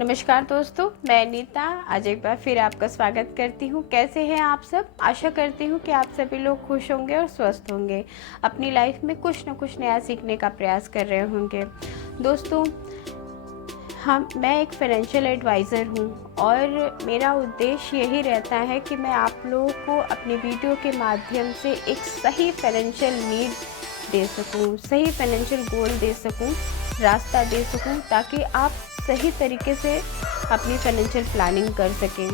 नमस्कार दोस्तों, मैं नीता आज एक बार फिर आपका स्वागत करती हूँ। कैसे हैं आप सब? आशा करती हूँ कि आप सभी लोग खुश होंगे और स्वस्थ होंगे, अपनी लाइफ में कुछ न कुछ नया सीखने का प्रयास कर रहे होंगे। दोस्तों, मैं एक फाइनेंशियल एडवाइज़र हूँ और मेरा उद्देश्य यही रहता है कि मैं आप लोगों को अपनी वीडियो के माध्यम से एक सही फाइनेंशियल नीड दे सकूँ, सही फाइनेंशियल गोल दे सकूँ, रास्ता दे सकूँ, ताकि आप सही तरीके से अपनी फाइनेंशियल प्लानिंग कर सकें।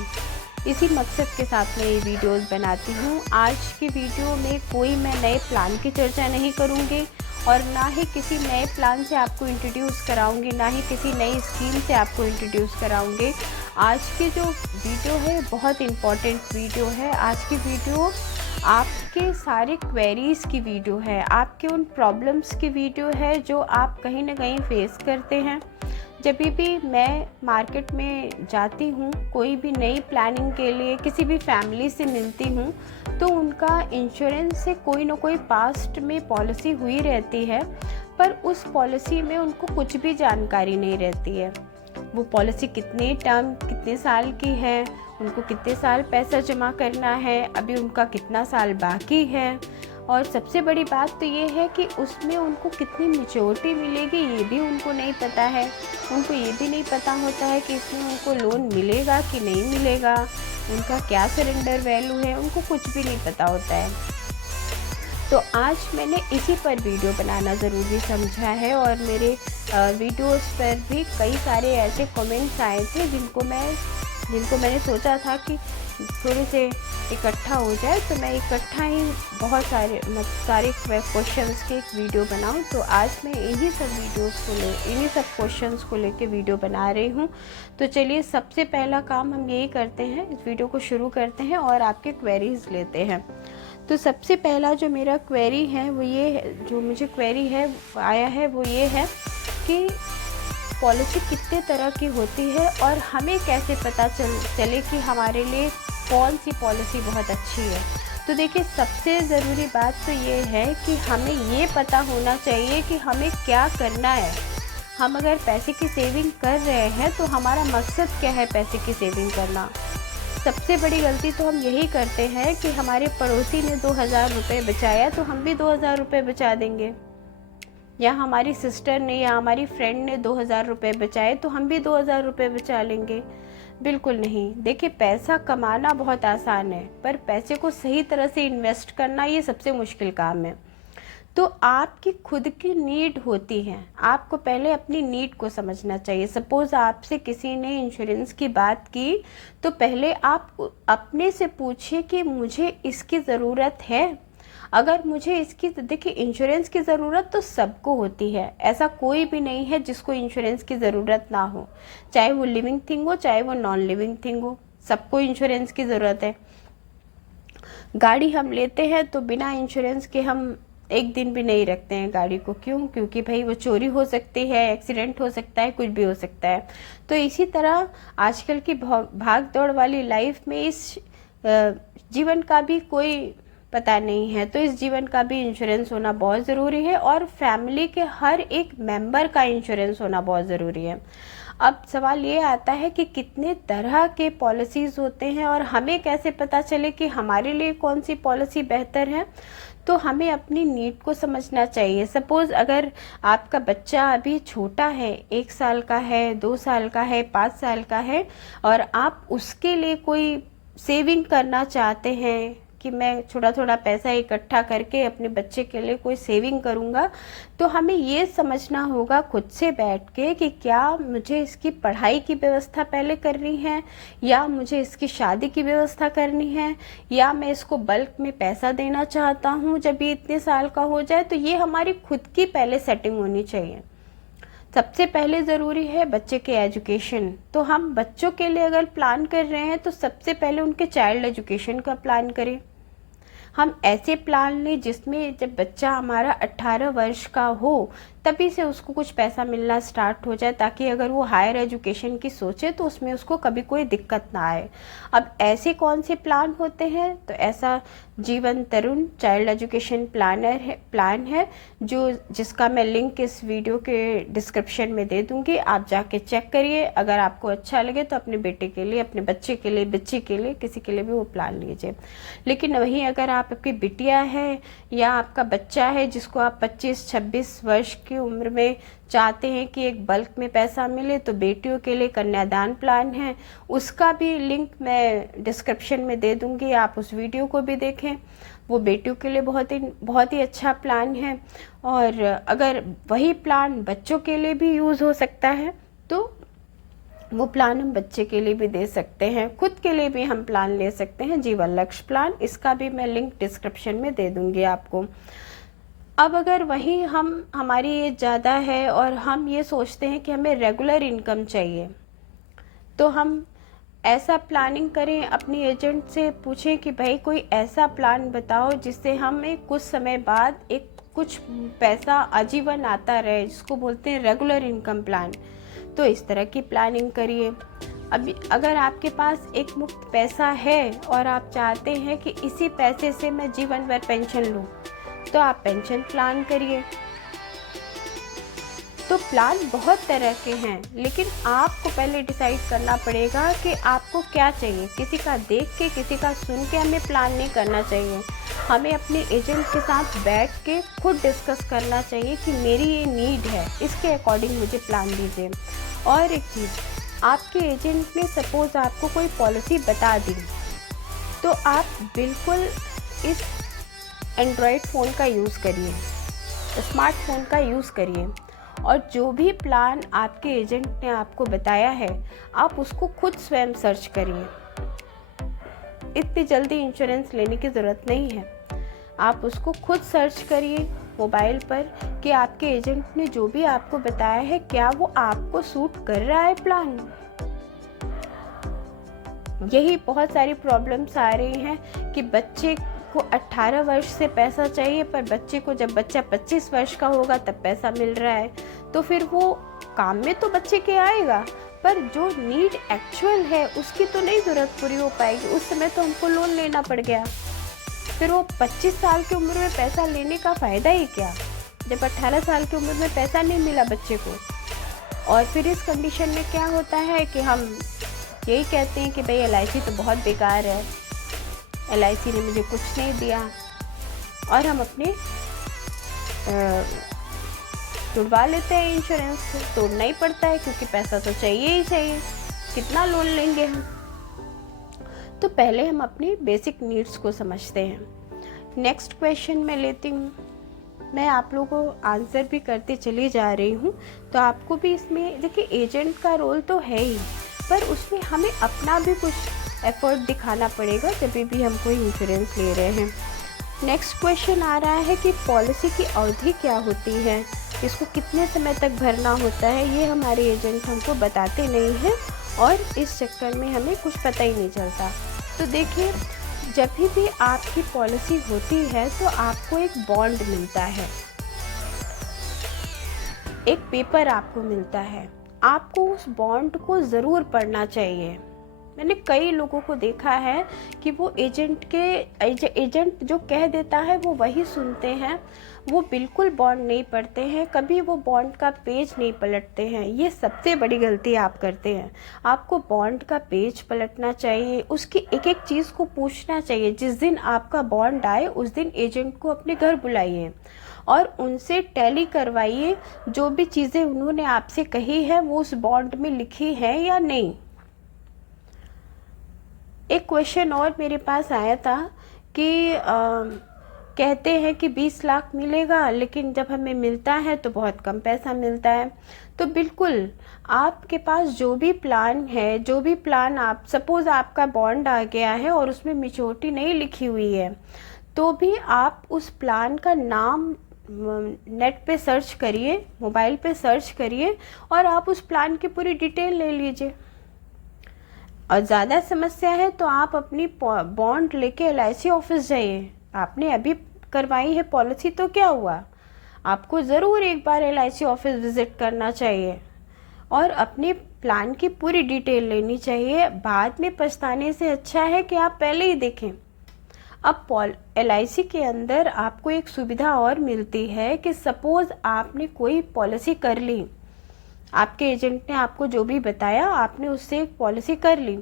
इसी मकसद के साथ मैं ये वीडियोस बनाती हूँ। आज की वीडियो में कोई मैं नए प्लान की चर्चा नहीं करूँगी और ना ही किसी नए प्लान से आपको इंट्रोड्यूस कराऊंगी, ना ही किसी नई स्कीम से आपको इंट्रोड्यूस कराऊंगी। आज की जो वीडियो है बहुत इम्पॉर्टेंट वीडियो है। आज की वीडियो आपके सारे क्वेरीज़ की वीडियो है, आपके उन प्रॉब्लम्स की वीडियो है जो आप कहीं ना कहीं फेस करते हैं। जब भी मैं मार्केट में जाती हूँ, कोई भी नई प्लानिंग के लिए किसी भी फैमिली से मिलती हूँ, तो उनका इंश्योरेंस से कोई ना कोई पास्ट में पॉलिसी हुई रहती है, पर उस पॉलिसी में उनको कुछ भी जानकारी नहीं रहती है। वो पॉलिसी कितने टर्म, कितने साल की है, उनको कितने साल पैसा जमा करना है, अभी उनका कितना साल बाकी है, और सबसे बड़ी बात तो ये है कि उसमें उनको कितनी मैच्योरिटी मिलेगी ये भी उनको नहीं पता है। उनको ये भी नहीं पता होता है कि इसमें उनको लोन मिलेगा कि नहीं मिलेगा, उनका क्या सरेंडर वैल्यू है, उनको कुछ भी नहीं पता होता है। तो आज मैंने इसी पर वीडियो बनाना ज़रूरी समझा है और मेरे वीडियोस पर भी कई सारे ऐसे कमेंट्स आए थे जिनको मैंने सोचा था कि थोड़े से इकट्ठा हो जाए, तो मैं इकट्ठा ही बहुत सारे क्वेश्चंस के एक वीडियो बनाऊं। तो आज मैं इन्हीं सब क्वेश्चंस को लेके वीडियो बना रही हूं। तो चलिए, सबसे पहला काम हम यही करते हैं, इस वीडियो को शुरू करते हैं और आपके क्वेरीज लेते हैं। तो सबसे पहला जो मेरा क्वेरी है वो ये है, जो मुझे क्वेरी है आया है वो ये है कि पॉलिसी कितने तरह की होती है और हमें कैसे पता चले कि हमारे लिए कौन सी पॉलिसी बहुत अच्छी है। तो देखिए, सबसे ज़रूरी बात तो ये है कि हमें ये पता होना चाहिए कि हमें क्या करना है। हम अगर पैसे की सेविंग कर रहे हैं तो हमारा मकसद क्या है पैसे की सेविंग करना। सबसे बड़ी गलती तो हम यही करते हैं कि हमारे पड़ोसी ने 2000 रुपये बचाया तो हम भी 2000 रुपये बचा देंगे, या हमारी सिस्टर ने या हमारी फ्रेंड ने 2000 रुपये बचाए तो हम भी 2000 रुपये बचा लेंगे। बिल्कुल नहीं। देखिए, पैसा कमाना बहुत आसान है, पर पैसे को सही तरह से इन्वेस्ट करना ये सबसे मुश्किल काम है। तो आपकी खुद की नीड होती है, आपको पहले अपनी नीड को समझना चाहिए। सपोज़ आपसे किसी ने इंश्योरेंस की बात की, तो पहले आप अपने से पूछिए कि मुझे इसकी ज़रूरत है। अगर मुझे इसकी, देखिए, इंश्योरेंस की ज़रूरत तो सबको होती है, ऐसा कोई भी नहीं है जिसको इंश्योरेंस की ज़रूरत ना हो। चाहे वो लिविंग थिंग हो, चाहे वो नॉन लिविंग थिंग हो, सबको इंश्योरेंस की ज़रूरत है। गाड़ी हम लेते हैं तो बिना इंश्योरेंस के हम एक दिन भी नहीं रखते हैं गाड़ी को। क्यों? क्योंकि भाई वो चोरी हो सकती है, एक्सीडेंट हो सकता है, कुछ भी हो सकता है। तो इसी तरह आजकल की भाग दौड़ वाली लाइफ में इस जीवन का भी कोई पता नहीं है, तो इस जीवन का भी इंश्योरेंस होना बहुत ज़रूरी है और फैमिली के हर एक मेंबर का इंश्योरेंस होना बहुत ज़रूरी है। अब सवाल ये आता है कि कितने तरह के पॉलिसीज़ होते हैं और हमें कैसे पता चले कि हमारे लिए कौन सी पॉलिसी बेहतर है। तो हमें अपनी नीड को समझना चाहिए। सपोज़ अगर आपका बच्चा अभी छोटा है, 1 साल का है, 2 साल का है, 5 साल का है, और आप उसके लिए कोई सेविंग करना चाहते हैं कि मैं थोड़ा थोड़ा पैसा इकट्ठा करके अपने बच्चे के लिए कोई सेविंग करूँगा, तो हमें ये समझना होगा खुद से बैठ के कि क्या मुझे इसकी पढ़ाई की व्यवस्था पहले करनी है, या मुझे इसकी शादी की व्यवस्था करनी है, या मैं इसको बल्क में पैसा देना चाहता हूँ जब ये इतने साल का हो जाए। तो ये हमारी खुद की पहले सेटिंग होनी चाहिए। सबसे पहले ज़रूरी है बच्चे के एजुकेशन। तो हम बच्चों के लिए अगर प्लान कर रहे हैं तो सबसे पहले उनके चाइल्ड एजुकेशन का प्लान करें। हम ऐसे प्लान लें जिसमें जब बच्चा हमारा 18 वर्ष का हो तभी से उसको कुछ पैसा मिलना स्टार्ट हो जाए, ताकि अगर वो हायर एजुकेशन की सोचे तो उसमें उसको कभी कोई दिक्कत ना आए। अब ऐसे कौन से प्लान होते हैं, तो ऐसा जीवन तरुण चाइल्ड एजुकेशन प्लान है जो जिसका मैं लिंक इस वीडियो के डिस्क्रिप्शन में दे दूंगी। आप जाके चेक करिए, अगर आपको अच्छा लगे तो अपने बेटे के लिए, अपने बच्चे के लिए, बच्ची के लिए, किसी के लिए भी वो प्लान लीजिए। लेकिन वहीं अगर आपकी बिटिया है या आपका बच्चा है जिसको आप 25-26 वर्ष की उम्र में चाहते हैं कि एक बल्क में पैसा मिले, तो बेटियों के लिए कन्यादान प्लान है, उसका भी लिंक मैं डिस्क्रिप्शन में दे दूंगी, आप उस वीडियो को भी देखें। वो बेटियों के लिए बहुत ही अच्छा प्लान है। और अगर वही प्लान बच्चों के लिए भी यूज़ हो सकता है तो वो प्लान हम बच्चे के लिए भी दे सकते हैं, खुद के लिए भी हम प्लान ले सकते हैं, जीवन लक्ष्य प्लान, इसका भी मैं लिंक डिस्क्रिप्शन में दे दूंगी आपको। अब अगर वही हमारी एज ज़्यादा है और हम ये सोचते हैं कि हमें रेगुलर इनकम चाहिए, तो हम ऐसा प्लानिंग करें, अपनी एजेंट से पूछें कि भाई कोई ऐसा प्लान बताओ जिससे हमें कुछ समय बाद एक कुछ पैसा आजीवन आता रहे, जिसको बोलते हैं रेगुलर इनकम प्लान। तो इस तरह की प्लानिंग करिए। अभी अगर आपके पास एक मुफ्त पैसा है और आप चाहते हैं कि इसी पैसे से मैं जीवन भर पेंशन लूँ, तो आप पेंशन प्लान करिए। तो प्लान बहुत तरह के हैं, लेकिन आपको पहले डिसाइड करना पड़ेगा कि आपको क्या चाहिए। किसी का देख के, किसी का सुन के हमें प्लान नहीं करना चाहिए। हमें अपने एजेंट के साथ बैठ के खुद डिस्कस करना चाहिए कि मेरी ये नीड है, इसके अकॉर्डिंग मुझे प्लान दीजिए। और एक चीज़, आपके एजेंट ने सपोज़ आपको कोई पॉलिसी बता दी, तो आप बिल्कुल इस एंड्रॉयड फ़ोन का यूज़ करिए, स्मार्टफोन का यूज़ करिए, और जो भी प्लान आपके एजेंट ने आपको बताया है आप उसको खुद स्वयं सर्च करिए। इतनी जल्दी इंश्योरेंस लेने की ज़रूरत नहीं है, आप उसको खुद सर्च करिए मोबाइल पर कि आपके एजेंट ने जो भी आपको बताया है क्या वो आपको सूट कर रहा है प्लान। यही बहुत सारी प्रॉब्लम्स आ रही हैं कि बच्चे को 18 वर्ष से पैसा चाहिए, पर बच्चे को जब बच्चा 25 वर्ष का होगा तब पैसा मिल रहा है। तो फिर वो काम में तो बच्चे के आएगा, पर जो नीड एक्चुअल है उसकी तो नहीं ज़रूरत पूरी हो पाएगी। उस समय तो हमको लोन लेना पड़ गया, फिर वो 25 साल की उम्र में पैसा लेने का फ़ायदा ही क्या, जब 18 साल की उम्र में पैसा नहीं मिला बच्चे को। और फिर इस कंडीशन में क्या होता है कि हम यही कहते हैं कि भाई LIC तो बहुत बेकार है, LIC ने मुझे कुछ नहीं दिया, और हम अपने तुड़वा लेते हैं इंश्योरेंस। तोड़ना ही पड़ता है क्योंकि पैसा तो चाहिए ही चाहिए, कितना लोन लेंगे हम। तो पहले हम अपनी बेसिक नीड्स को समझते हैं। नेक्स्ट क्वेश्चन मैं लेती हूँ, मैं आप लोगों को आंसर भी करते चली जा रही हूँ, तो आपको भी इसमें देखिए एजेंट का रोल तो है ही, पर उसमें हमें अपना भी कुछ एफर्ट दिखाना पड़ेगा जब भी हम कोई इंश्योरेंस ले रहे हैं। नेक्स्ट क्वेश्चन आ रहा है कि पॉलिसी की अवधि क्या होती है, इसको कितने समय तक भरना होता है, ये हमारे एजेंट हमको बताते नहीं हैं और इस चक्कर में हमें कुछ पता ही नहीं चलता। तो देखिए, जब भी आपकी पॉलिसी होती है तो आपको एक बॉन्ड मिलता है, एक पेपर आपको मिलता है, आपको उस बॉन्ड को ज़रूर पढ़ना चाहिए। मैंने कई लोगों को देखा है कि वो एजेंट जो कह देता है वो वही सुनते हैं, वो बिल्कुल बॉन्ड नहीं पढ़ते हैं, कभी वो बॉन्ड का पेज नहीं पलटते हैं। ये सबसे बड़ी गलती आप करते हैं। आपको बॉन्ड का पेज पलटना चाहिए, उसकी एक एक चीज़ को पूछना चाहिए। जिस दिन आपका बॉन्ड आए उस दिन एजेंट को अपने घर बुलाइए और उनसे टैली करवाइए, जो भी चीज़ें उन्होंने आपसे कही है वो उस बॉन्ड में लिखी है या नहीं। एक क्वेश्चन और मेरे पास आया था कि कहते हैं कि 20 लाख मिलेगा, लेकिन जब हमें मिलता है तो बहुत कम पैसा मिलता है। तो बिल्कुल आपके पास जो भी प्लान है, जो भी प्लान आप सपोज़ आपका बॉन्ड आ गया है और उसमें मैच्योरिटी नहीं लिखी हुई है, तो भी आप उस प्लान का नाम नेट पे सर्च करिए, मोबाइल पे सर्च करिए और आप उस प्लान की पूरी डिटेल ले लीजिए। और ज़्यादा समस्या है तो आप अपनी बॉन्ड लेके LIC ऑफिस जाइए। आपने अभी करवाई है पॉलिसी तो क्या हुआ, आपको ज़रूर एक बार LIC ऑफिस विज़िट करना चाहिए और अपने प्लान की पूरी डिटेल लेनी चाहिए। बाद में पछताने से अच्छा है कि आप पहले ही देखें। अब LIC के अंदर आपको एक सुविधा और मिलती है कि सपोज़ आपने कोई पॉलिसी कर ली, आपके एजेंट ने आपको जो भी बताया आपने उससे एक पॉलिसी कर ली,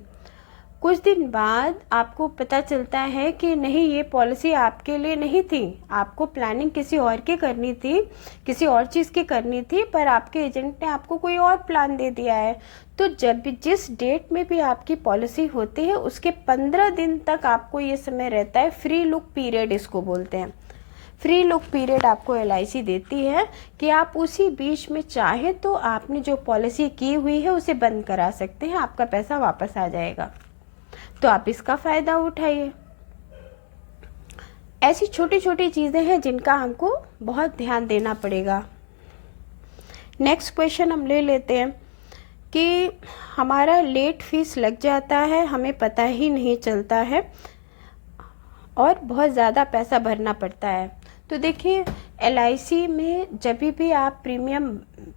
कुछ दिन बाद आपको पता चलता है कि नहीं, ये पॉलिसी आपके लिए नहीं थी, आपको प्लानिंग किसी और की करनी थी, किसी और चीज़ की करनी थी, पर आपके एजेंट ने आपको कोई और प्लान दे दिया है। तो जब भी जिस डेट में भी आपकी पॉलिसी होती है उसके 15 दिन तक आपको ये समय रहता है, फ्री लुक पीरियड इसको बोलते हैं। फ्री लुक पीरियड आपको LIC देती है कि आप उसी बीच में चाहे तो आपने जो पॉलिसी की हुई है उसे बंद करा सकते हैं, आपका पैसा वापस आ जाएगा। तो आप इसका फ़ायदा उठाइए। ऐसी छोटी छोटी चीज़ें हैं जिनका हमको बहुत ध्यान देना पड़ेगा। नेक्स्ट क्वेश्चन हम ले लेते हैं कि हमारा लेट फीस लग जाता है, हमें पता ही नहीं चलता है और बहुत ज़्यादा पैसा भरना पड़ता है। तो देखिए, LIC में जब भी आप प्रीमियम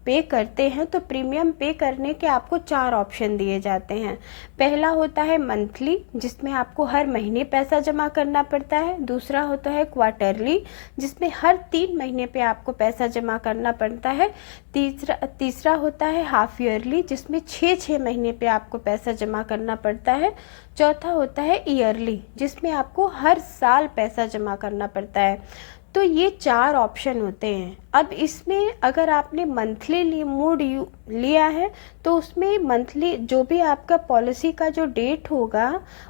पे करते हैं तो प्रीमियम पे करने के आपको 4 ऑप्शन दिए जाते हैं। पहला होता है मंथली, जिसमें आपको हर महीने पैसा जमा करना पड़ता है। दूसरा होता है क्वार्टरली, जिसमें हर 3 महीने पे आपको पैसा जमा करना पड़ता है। तीसरा होता है हाफ ईयरली, जिसमें 6 महीने पे आपको पैसा जमा करना पड़ता है। चौथा होता है ईयरली, जिसमें आपको हर साल पैसा जमा करना पड़ता है। तो ये 4 ऑप्शन होते हैं। अब इसमें अगर आपने मंथली मोड लिया है तो उसमें मंथली जो भी आपका पॉलिसी का जो डेट होगा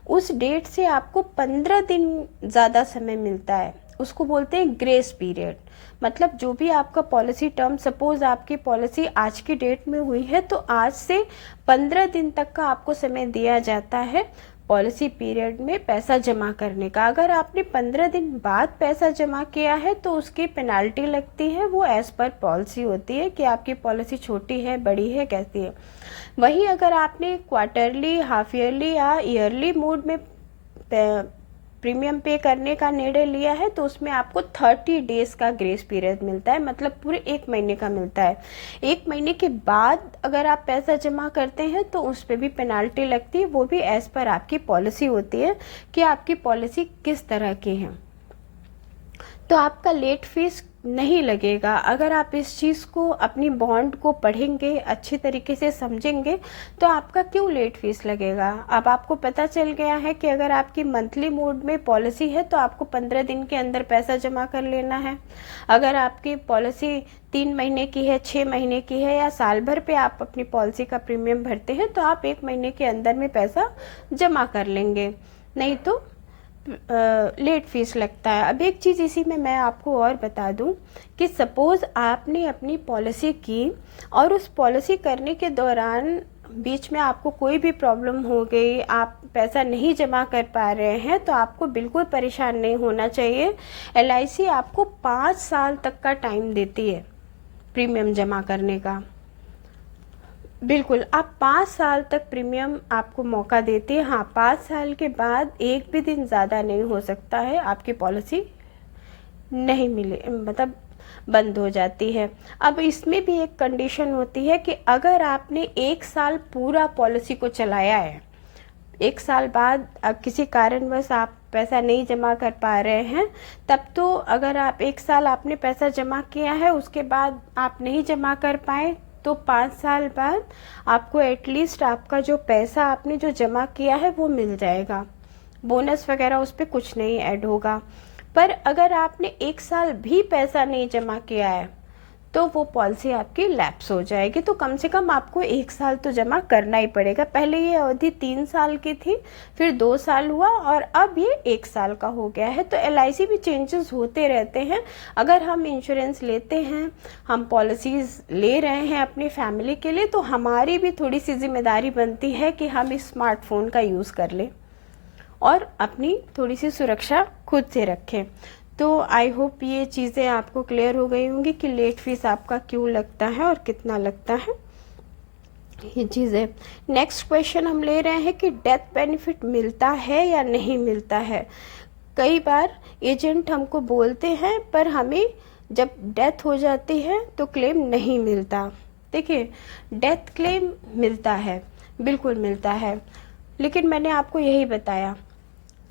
उस डेट से आपको 15 दिन ज़्यादा समय मिलता है, उसको बोलते हैं ग्रेस पीरियड। मतलब जो भी आपका पॉलिसी टर्म, सपोज आपकी पॉलिसी आज की डेट में हुई है तो आज से 15 दिन तक का आपको समय दिया जाता है पॉलिसी पीरियड में पैसा जमा करने का। अगर आपने 15 दिन बाद पैसा जमा किया है तो उसकी पेनाल्टी लगती है, वो एज़ पर पॉलिसी होती है कि आपकी पॉलिसी छोटी है, बड़ी है, कैसी है। वहीं अगर आपने क्वार्टरली, हाफ ईयरली या ईयरली मोड में प्रीमियम पे करने का निर्णय लिया है तो उसमें आपको 30 डेज़ का ग्रेस पीरियड मिलता है, मतलब पूरे 1 महीने का मिलता है। 1 महीने के बाद अगर आप पैसा जमा करते हैं तो उस पर भी पेनाल्टी लगती है, वो भी एज़ पर आपकी पॉलिसी होती है कि आपकी पॉलिसी किस तरह की है। तो आपका लेट फीस नहीं लगेगा अगर आप इस चीज़ को, अपनी बॉन्ड को पढ़ेंगे, अच्छी तरीके से समझेंगे तो आपका क्यों लेट फीस लगेगा। अब आपको पता चल गया है कि अगर आपकी मंथली मोड में पॉलिसी है तो आपको 15 दिन के अंदर पैसा जमा कर लेना है। अगर आपकी पॉलिसी 3 महीने की है, 6 महीने की है या साल भर पे आप अपनी पॉलिसी का प्रीमियम भरते हैं तो आप 1 महीने के अंदर में पैसा जमा कर लेंगे, नहीं तो लेट फीस लगता है। अब एक चीज़ इसी में मैं आपको और बता दूं कि सपोज़ आपने अपनी पॉलिसी की और उस पॉलिसी करने के दौरान बीच में आपको कोई भी प्रॉब्लम हो गई, आप पैसा नहीं जमा कर पा रहे हैं, तो आपको बिल्कुल परेशान नहीं होना चाहिए। LIC आपको 5 साल तक का टाइम देती है प्रीमियम जमा करने का। बिल्कुल, आप 5 साल तक प्रीमियम आपको मौका देती है। हाँ, 5 साल के बाद एक भी दिन ज़्यादा नहीं हो सकता है आपकी पॉलिसी नहीं मिले, मतलब बंद हो जाती है। अब इसमें भी एक कंडीशन होती है कि अगर आपने 1 साल पूरा पॉलिसी को चलाया है, 1 साल बाद अब किसी कारणवश आप पैसा नहीं जमा कर पा रहे हैं, तब तो अगर आप 1 साल आपने पैसा जमा किया है उसके बाद आप नहीं जमा कर पाए तो 5 साल बाद आपको एटलीस्ट आपका जो पैसा आपने जो जमा किया है वो मिल जाएगा। बोनस वगैरह उस पर कुछ नहीं ऐड होगा। पर अगर आपने 1 साल भी पैसा नहीं जमा किया है तो वो पॉलिसी आपकी लैप्स हो जाएगी। तो कम से कम आपको 1 साल तो जमा करना ही पड़ेगा। पहले ये अवधि 3 साल की थी, फिर 2 साल हुआ और अब ये 1 साल का हो गया है। तो LIC भी चेंजेस होते रहते हैं। अगर हम इंश्योरेंस लेते हैं, हम पॉलिसीज़ ले रहे हैं अपनी फैमिली के लिए, तो हमारी भी थोड़ी सी जिम्मेदारी बनती है कि हम इस स्मार्टफोन का यूज़ कर लें और अपनी थोड़ी सी सुरक्षा खुद से रखें। तो आई होप ये चीज़ें आपको क्लियर हो गई होंगी कि लेट फीस आपका क्यों लगता है और कितना लगता है, ये चीज़ें। नेक्स्ट क्वेश्चन हम ले रहे हैं कि डेथ बेनिफिट मिलता है या नहीं मिलता है। कई बार एजेंट हमको बोलते हैं पर हमें जब डेथ हो जाती है तो क्लेम नहीं मिलता। देखिए, डेथ क्लेम मिलता है, बिल्कुल मिलता है, लेकिन मैंने आपको यही बताया,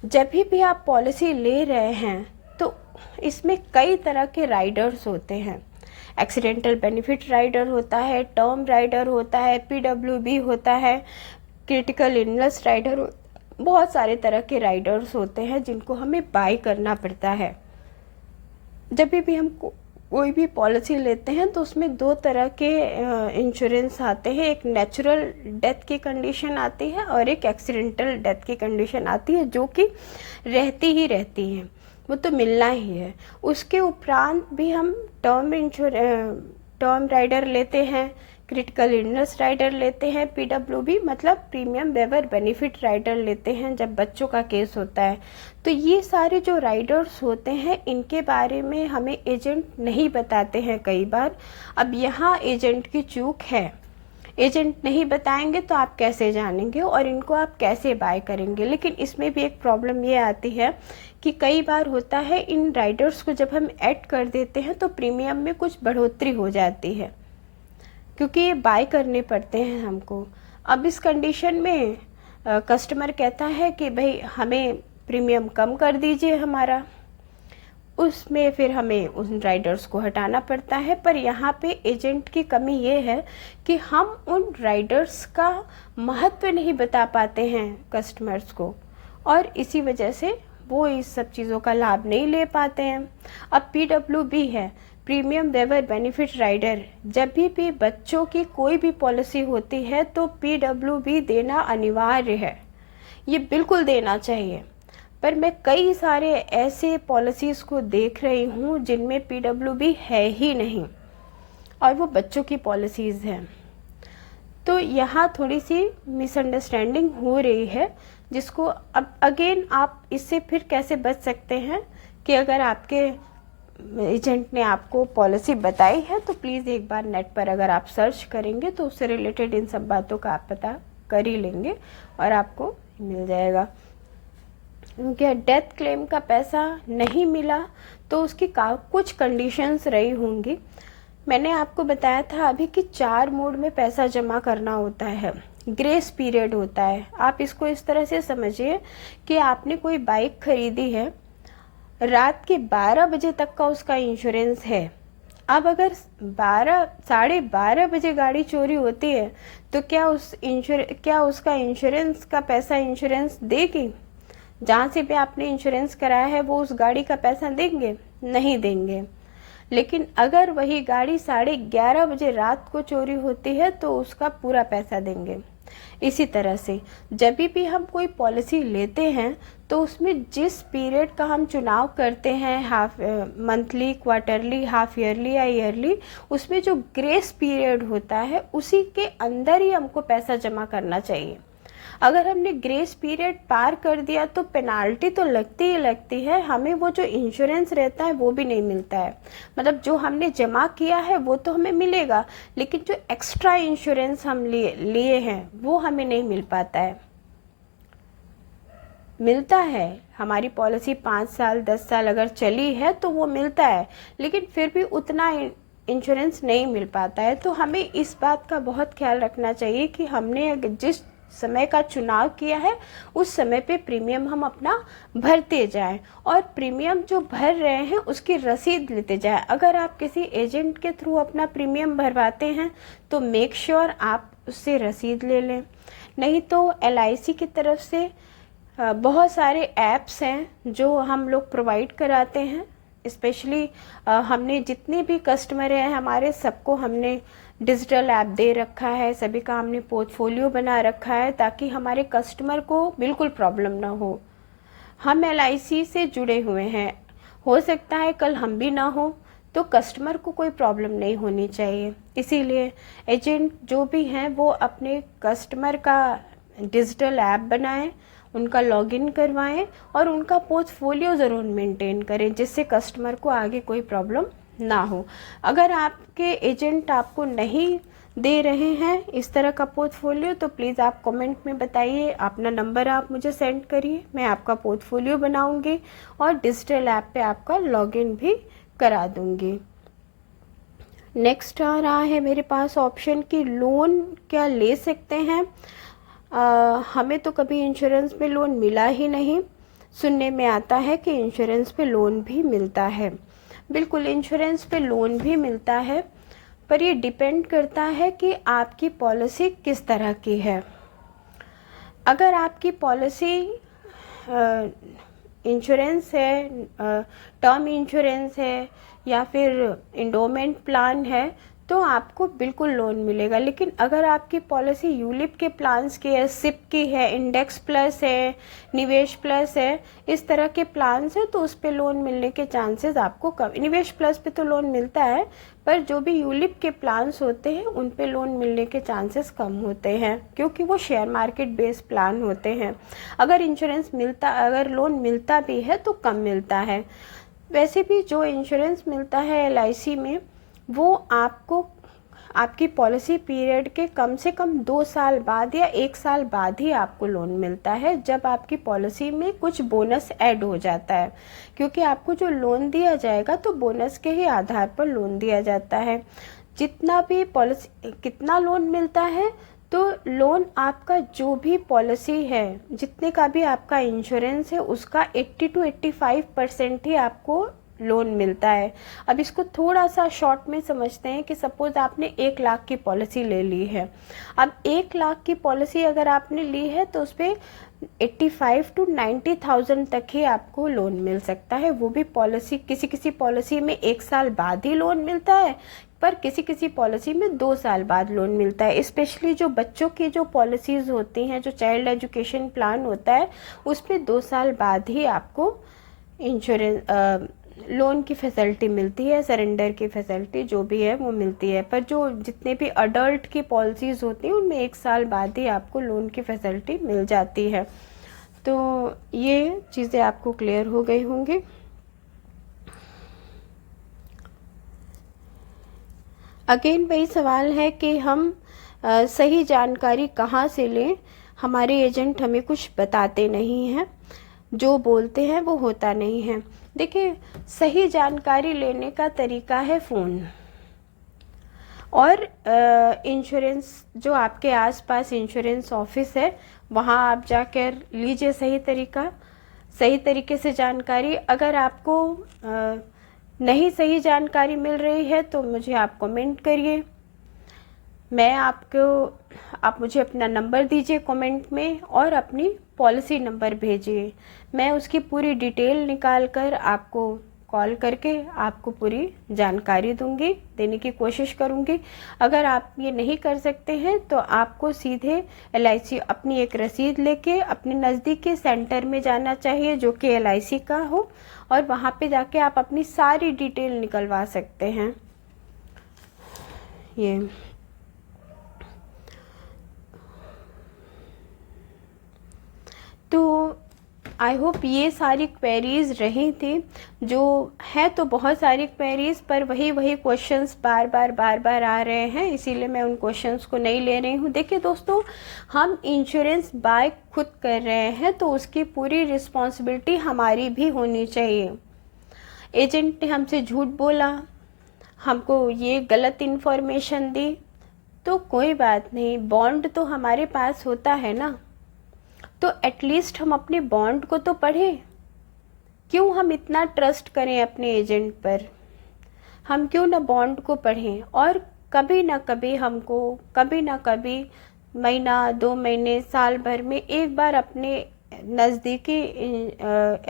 जब भी आप पॉलिसी ले रहे हैं तो इसमें कई तरह के राइडर्स होते हैं। एक्सीडेंटल बेनिफिट राइडर होता है, टर्म राइडर होता है, पीडब्ल्यूबी होता है, क्रिटिकल इलनेस राइडर, बहुत सारे तरह के राइडर्स होते हैं जिनको हमें बाय करना पड़ता है। जब भी हम कोई भी पॉलिसी लेते हैं तो उसमें दो तरह के इंश्योरेंस आते हैं, एक नेचुरल डेथ की कंडीशन आती है और एक एक्सीडेंटल डेथ की कंडीशन आती है, जो कि रहती ही रहती है, वो तो मिलना ही है। उसके उपरांत भी हम टर्म राइडर लेते हैं, क्रिटिकल इलनेस राइडर लेते हैं, पीडब्ल्यूबी मतलब प्रीमियम वेवर बेनिफिट राइडर लेते हैं जब बच्चों का केस होता है। तो ये सारे जो राइडर्स होते हैं इनके बारे में हमें एजेंट नहीं बताते हैं कई बार। अब यहाँ एजेंट की चूक है, एजेंट नहीं बताएंगे तो आप कैसे जानेंगे और इनको आप कैसे बाय करेंगे। लेकिन इसमें भी एक प्रॉब्लम ये आती है कि कई बार होता है इन राइडर्स को जब हम ऐड कर देते हैं तो प्रीमियम में कुछ बढ़ोतरी हो जाती है, क्योंकि ये बाय करने पड़ते हैं हमको। अब इस कंडीशन में कस्टमर कहता है कि भाई हमें प्रीमियम कम कर दीजिए हमारा, उसमें फिर हमें उन राइडर्स को हटाना पड़ता है। पर यहाँ पे एजेंट की कमी ये है कि हम उन राइडर्स का महत्व नहीं बता पाते हैं कस्टमर्स को, और इसी वजह से वो इस सब चीज़ों का लाभ नहीं ले पाते हैं। अब पीडब्ल्यूबी है, प्रीमियम वेवर बेनिफिट राइडर, जब भी बच्चों की कोई भी पॉलिसी होती है तो पीडब्ल्यूबी देना अनिवार्य है, ये बिल्कुल देना चाहिए। पर मैं कई सारे ऐसे पॉलिसीज़ को देख रही हूँ जिनमें पीडब्ल्यूबी है ही नहीं और वो बच्चों की पॉलिसीज़ हैं। तो यहाँ थोड़ी सी मिसअंडरस्टैंडिंग हो रही है, जिसको अब अगेन आप इससे फिर कैसे बच सकते हैं कि अगर आपके एजेंट ने आपको पॉलिसी बताई है तो प्लीज़ एक बार नेट पर अगर आप सर्च करेंगे तो उससे रिलेटेड इन सब बातों का आप पता कर ही लेंगे और आपको मिल जाएगा। क्योंकि डेथ क्लेम का पैसा नहीं मिला तो उसकी कुछ कंडीशंस रही होंगी। मैंने आपको बताया था अभी कि 4 मोड में पैसा जमा करना होता है, ग्रेस पीरियड होता है। आप इसको इस तरह से समझिए कि आपने कोई बाइक खरीदी है, रात के 12 बजे तक का उसका इंश्योरेंस है। अब अगर 12-12:30 बजे गाड़ी चोरी होती है तो क्या उसका इंश्योरेंस का पैसा इंश्योरेंस देगी? जहाँ से भी आपने इंश्योरेंस कराया है वो उस गाड़ी का पैसा देंगे? नहीं देंगे। लेकिन अगर वही गाड़ी 11:30 बजे रात को चोरी होती है तो उसका पूरा पैसा देंगे। इसी तरह से जब भी हम कोई पॉलिसी लेते हैं तो उसमें जिस पीरियड का हम चुनाव करते हैं, half monthly, quarterly, half yearly या ईयरली, उसमें जो ग्रेस पीरियड होता है उसी के अंदर ही हमको पैसा जमा करना चाहिए। अगर हमने ग्रेस पीरियड पार कर दिया तो पेनाल्टी तो लगती ही लगती है, हमें वो जो इंश्योरेंस रहता है वो भी नहीं मिलता है। मतलब जो हमने जमा किया है वो तो हमें मिलेगा, लेकिन जो एक्स्ट्रा इंश्योरेंस हम लिए हैं वो हमें नहीं मिल पाता है। मिलता है, हमारी पॉलिसी 5 साल 10 साल अगर चली है तो वो मिलता है, लेकिन फिर भी उतना इंश्योरेंस नहीं मिल पाता है। तो हमें इस बात का बहुत ख्याल रखना चाहिए कि हमने जिस समय का चुनाव किया है उस समय पे प्रीमियम हम अपना भरते जाएं और प्रीमियम जो भर रहे हैं उसकी रसीद लेते जाएं। अगर आप किसी एजेंट के थ्रू अपना प्रीमियम भरवाते हैं तो मेक श्योर आप उससे रसीद ले लें। नहीं तो LIC की तरफ से बहुत सारे ऐप्स हैं जो हम लोग प्रोवाइड कराते हैं। स्पेशली हमने जितने भी कस्टमर हैं हमारे, सबको हमने डिजिटल ऐप दे रखा है, सभी का हमने पोर्टफोलियो बना रखा है ताकि हमारे कस्टमर को बिल्कुल प्रॉब्लम ना हो। हम LIC से जुड़े हुए हैं, हो सकता है कल हम भी ना हो, तो कस्टमर को कोई प्रॉब्लम नहीं होनी चाहिए। इसीलिए एजेंट जो भी हैं वो अपने कस्टमर का डिजिटल ऐप बनाएं, उनका लॉगिन करवाएं और उनका पोर्टफोलियो ज़रूर मेंटेन करें जिससे कस्टमर को आगे कोई प्रॉब्लम ना हो। अगर आपके एजेंट आपको नहीं दे रहे हैं इस तरह का पोर्टफोलियो तो प्लीज़ आप कमेंट में बताइए, अपना नंबर आप मुझे सेंड करिए, मैं आपका पोर्टफोलियो बनाऊंगी और डिजिटल ऐप पे आपका लॉगिन भी करा दूंगी। नेक्स्ट आ रहा है मेरे पास ऑप्शन कि लोन क्या ले सकते हैं। हमें तो कभी इंश्योरेंस पे लोन मिला ही नहीं। सुनने में आता है कि इंश्योरेंस पे लोन भी मिलता है। बिल्कुल, इंश्योरेंस पे लोन भी मिलता है, पर ये डिपेंड करता है कि आपकी पॉलिसी किस तरह की है। अगर आपकी पॉलिसी इंश्योरेंस है, टर्म इंश्योरेंस है या फिर इंडोमेंट प्लान है, तो आपको बिल्कुल लोन मिलेगा। लेकिन अगर आपकी पॉलिसी यूलिप के प्लान्स की है, सिप की है, इंडेक्स प्लस है, निवेश प्लस है, इस तरह के प्लान्स है, तो उस पे लोन मिलने के चांसेस आपको कम। निवेश प्लस पे तो लोन मिलता है, पर जो भी यूलिप के प्लान्स होते हैं उन पे लोन मिलने के चांसेस कम होते हैं, क्योंकि वो शेयर मार्केट बेस्ड प्लान होते हैं। अगर लोन मिलता भी है तो कम मिलता है। वैसे भी जो इंश्योरेंस मिलता है LIC में, वो आपको आपकी पॉलिसी पीरियड के कम से कम 2 साल बाद या 1 साल बाद ही आपको लोन मिलता है, जब आपकी पॉलिसी में कुछ बोनस ऐड हो जाता है। क्योंकि आपको जो लोन दिया जाएगा तो बोनस के ही आधार पर लोन दिया जाता है। जितना भी पॉलिसी कितना लोन मिलता है, तो लोन आपका जो भी पॉलिसी है, जितने का भी आपका इंश्योरेंस है, उसका 80 to 85% ही आपको लोन मिलता है। अब इसको थोड़ा सा शॉर्ट में समझते हैं कि सपोज आपने 1 लाख की पॉलिसी ले ली है। अब 1 लाख की पॉलिसी अगर आपने ली है तो उस पर 85 to 90,000 तक ही आपको लोन मिल सकता है। वो भी पॉलिसी, किसी किसी पॉलिसी में 1 साल बाद ही लोन मिलता है, पर किसी किसी पॉलिसी में 2 साल बाद लोन मिलता है। स्पेशली जो बच्चों की जो पॉलिसीज़ होती हैं, जो चाइल्ड एजुकेशन प्लान होता है, उस पर 2 साल बाद ही आपको इंश्योरेंस लोन की फैसिलिटी मिलती है, सरेंडर की फैसिलिटी जो भी है वो मिलती है। पर जो जितने भी अडल्ट की पॉलिसीज़ होती हैं उनमें 1 साल बाद ही आपको लोन की फैसिलिटी मिल जाती है। तो ये चीज़ें आपको क्लियर हो गई होंगी। अगेन वही सवाल है कि हम सही जानकारी कहाँ से लें। हमारे एजेंट हमें कुछ बताते नहीं हैं, जो बोलते हैं वो होता नहीं है। देखिए, सही जानकारी लेने का तरीका है फ़ोन और इंश्योरेंस। जो आपके आसपास इंश्योरेंस ऑफिस है, वहाँ आप जाकर लीजिए सही तरीके से जानकारी। अगर आपको नहीं सही जानकारी मिल रही है तो मुझे आप कमेंट करिए। आप मुझे अपना नंबर दीजिए कमेंट में और अपनी पॉलिसी नंबर भेजिए। मैं उसकी पूरी डिटेल निकाल कर आपको कॉल करके आपको पूरी जानकारी देने की कोशिश करूँगी। अगर आप ये नहीं कर सकते हैं तो आपको सीधे LIC अपनी एक रसीद लेके अपने नज़दीकी सेंटर में जाना चाहिए, जो कि LIC का हो, और वहाँ पे जाके आप अपनी सारी डिटेल निकलवा सकते हैं। ये तो आई होप ये सारी क्वेरीज़ रही थी। जो है तो बहुत सारी क्वेरीज़, पर वही क्वेश्चंस बार बार आ रहे हैं, इसीलिए मैं उन क्वेश्चंस को नहीं ले रही हूँ। देखिए दोस्तों, हम इंश्योरेंस बाय खुद कर रहे हैं तो उसकी पूरी रिस्पॉन्सिबिलिटी हमारी भी होनी चाहिए। एजेंट ने हमसे झूठ बोला, हमको ये गलत इन्फॉर्मेशन दी, तो कोई बात नहीं, बॉन्ड तो हमारे पास होता है ना, तो एटलीस्ट हम अपने बॉन्ड को तो पढ़ें। क्यों हम इतना ट्रस्ट करें अपने एजेंट पर? हम क्यों ना बॉन्ड को पढ़ें और कभी ना कभी महीना 2 महीने साल भर में एक बार अपने नज़दीकी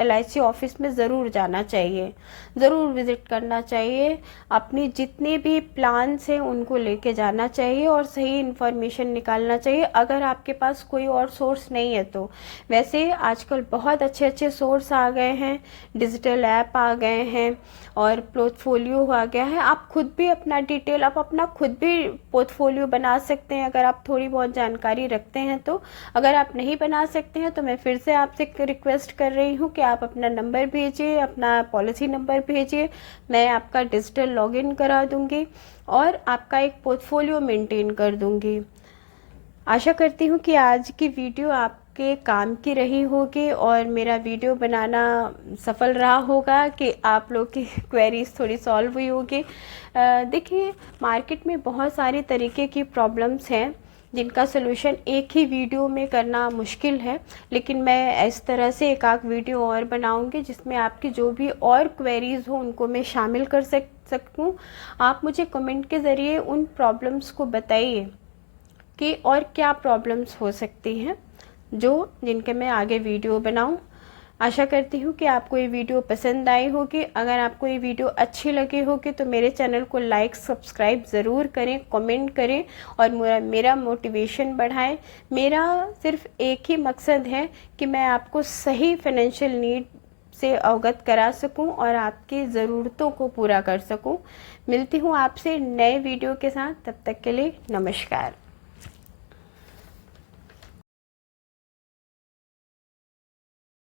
LIC ऑफिस में ज़रूर जाना चाहिए, ज़रूर विज़िट करना चाहिए। अपनी जितने भी प्लान्स हैं उनको लेके जाना चाहिए और सही इन्फॉर्मेशन निकालना चाहिए, अगर आपके पास कोई और सोर्स नहीं है तो। वैसे आजकल बहुत अच्छे सोर्स आ गए हैं, डिजिटल ऐप आ गए हैं और पोर्टफोलियो आ गया है। आप खुद भी अपना खुद भी पोर्टफोलियो बना सकते हैं, अगर आप थोड़ी बहुत जानकारी रखते हैं तो। अगर आप नहीं बना सकते हैं तो मैं फिर से आपसे रिक्वेस्ट कर रही हूँ कि आप अपना नंबर भेजिए, अपना पॉलिसी नंबर भेजिए, मैं आपका डिजिटल लॉगिन करा दूँगी और आपका एक पोर्टफोलियो मेंटेन कर दूँगी। आशा करती हूँ कि आज की वीडियो आपके काम की रही होगी और मेरा वीडियो बनाना सफल रहा होगा कि आप लोग की क्वेरीज थोड़ी सॉल्व हुई होगी। देखिए, मार्केट में बहुत सारे तरीके की प्रॉब्लम्स हैं जिनका सलूशन एक ही वीडियो में करना मुश्किल है, लेकिन मैं इस तरह से एक आध वीडियो और बनाऊंगी जिसमें आपकी जो भी और क्वेरीज हो उनको मैं शामिल कर सकूँ। आप मुझे कमेंट के ज़रिए उन प्रॉब्लम्स को बताइए कि और क्या प्रॉब्लम्स हो सकती हैं जिनके मैं आगे वीडियो बनाऊं। आशा करती हूँ कि आपको ये वीडियो पसंद आई होगी। अगर आपको ये वीडियो अच्छी लगी होगी तो मेरे चैनल को लाइक सब्सक्राइब ज़रूर करें, कमेंट करें और मेरा मोटिवेशन बढ़ाएं। मेरा सिर्फ एक ही मकसद है कि मैं आपको सही फाइनेंशियल नीड से अवगत करा सकूं और आपकी ज़रूरतों को पूरा कर सकूं। मिलती हूं आपसे नए वीडियो के साथ, तब तक के लिए नमस्कार।